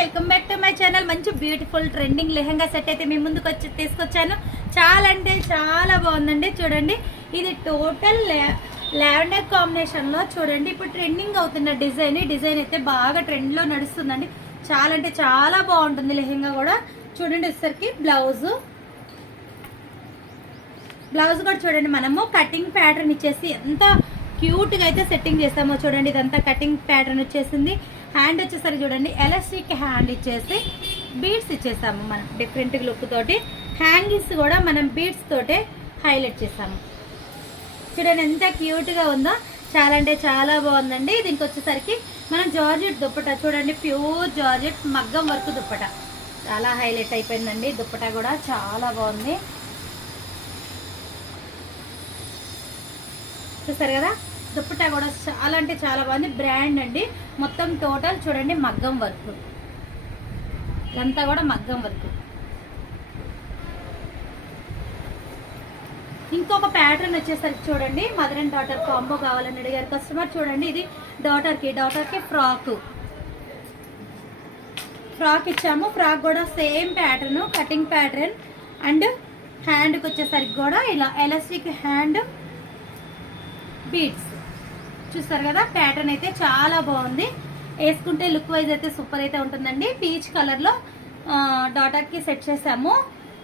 Welcome back to my channel. మంచి beautiful trending lehenga set అయితే మీ ముందుకు తీసుకొచ్చాను. చాలా అంటే చాలా బాగుందండి. చూడండి, ఇది టోటల్ లావెండర్ కాంబినేషన్ లో చూడండి. ఇప్పుడు ట్రెండింగ్ అవుతున్న డిజైన్ అయితే బాగా ట్రెండ్ లో నడుస్తుందండి. చాలా అంటే చాలా బాగుంటుంది లెహంగా కూడా. చూడండి, వచ్చేసరికి బ్లౌజ్ కూడా చూడండి, మనము కటింగ్ ప్యాటర్న్ ఇచ్చేసి ఎంత క్యూట్ గా అయితే సెట్టింగ్ చేస్తామో చూడండి. ఇదంతా కటింగ్ ప్యాటర్న్ వచ్చేసింది. హ్యాండ్ వచ్చేసరికి చూడండి, ఎలాస్టిక్ హ్యాండ్ ఇచ్చేసి బీడ్స్ ఇచ్చేసాము మనం డిఫరెంట్ లుక్ తోటి. హ్యాంగింగ్స్ కూడా మనం బీడ్స్ తోటే హైలైట్ చేసాము. చూడండి ఎంత క్యూట్ గా ఉందో. చాలా అంటే చాలా బాగుందండి. దీనికి వచ్చేసరికి మనం జార్జెట్ దుప్పటా చూడండి, ప్యూర్ జార్జెట్ మగ్గం వర్క్ దుప్పటా చాలా హైలైట్ అయిపోయిందండి. దుప్పటా కూడా చాలా బాగుంది. చూసారు కదా, దుప్పటా కూడా చాలా అంటే చాలా బాగుంది. బ్రాండ్ అండి. మొత్తం టోటల్ చూడండి మగ్గం వర్క్, ఇదంతా కూడా మగ్గం వర్క్. ఇంకొక ప్యాటర్న్ వచ్చేసరికి చూడండి, మదర్ అండ్ డాటర్ కాంబో కావాలని అడిగారు కస్టమర్. చూడండి, ఇది డాటర్ కి ఫ్రాక్ ఇచ్చాము. ఫ్రాక్ కూడా same pattern, cutting pattern. And హ్యాండ్కి వచ్చేసరికి కూడా ఇలా ఎలాస్టిక్ హ్యాండ్ బీడ్స్. చూస్తారు కదా, ప్యాటర్న్ అయితే చాలా బాగుంది. వేసుకుంటే లుక్ వైజ్ అయితే సూపర్ అయితే ఉంటుందండి. పీచ్ కలర్ లో డాటర్కి సెట్ చేసాము.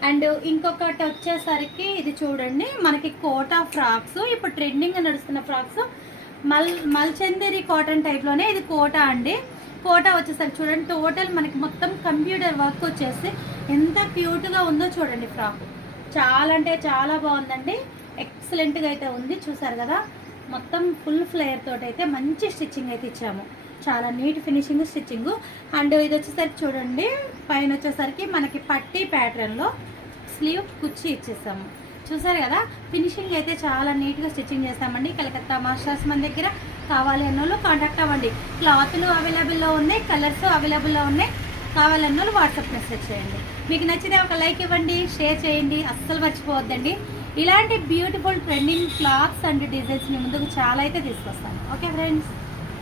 అండ్ ఇంకొకటి వచ్చేసరికి ఇది చూడండి, మనకి కోటా ఫ్రాక్స్. ఇప్పుడు ట్రెండింగ్ నడుస్తున్న ఫ్రాక్స్ మల్చందేరి కాటన్ టైప్ లోనే ఇది కోటా అండి. కోటా వచ్చేసరికి చూడండి, టోటల్ మనకి మొత్తం కంప్యూటర్ వర్క్ వచ్చేసి ఎంత క్యూట్ గా ఉందో చూడండి. ఫ్రాక్ చాలా అంటే చాలా బాగుందండి. ఎక్సలెంట్ గా అయితే ఉంది. చూసారు కదా, మొత్తం ఫుల్ ఫ్లేయర్ తోటి అయితే మంచి స్టిచ్చింగ్ అయితే ఇచ్చాము. చాలా నీట్ ఫినిషింగ్ స్టిచ్చింగ్. అండ్ ఇది వచ్చేసరికి చూడండి, పైన వచ్చేసరికి మనకి పట్టీ ప్యాటర్న్ లో స్లీవ్ కుచ్చి ఇచ్చేసాము. చూసారు కదా, ఫినిషింగ్ అయితే చాలా నీట్ గా స్టిచ్చింగ్ చేస్తామండి. కలకత్తా మాస్టర్స్ మన దగ్గర. కావాలి అన్నోళ్ళు కాంటాక్ట్ అవ్వండి. క్లాత్లు అవైలబుల్లో ఉన్నాయి, కలర్స్ అవైలబుల్లో ఉన్నాయి. కావాలన్నోళ్ళు వాట్సాప్ మెసేజ్ చేయండి. మీకు నచ్చితే ఒక లైక్ ఇవ్వండి, షేర్ చేయండి, అస్సలు మర్చిపోవద్దండి. ఇలాంటి beautiful trending clothes and designs మీ ముందుకు చాలా అయితే తీసుకొస్తాను. Okay friends.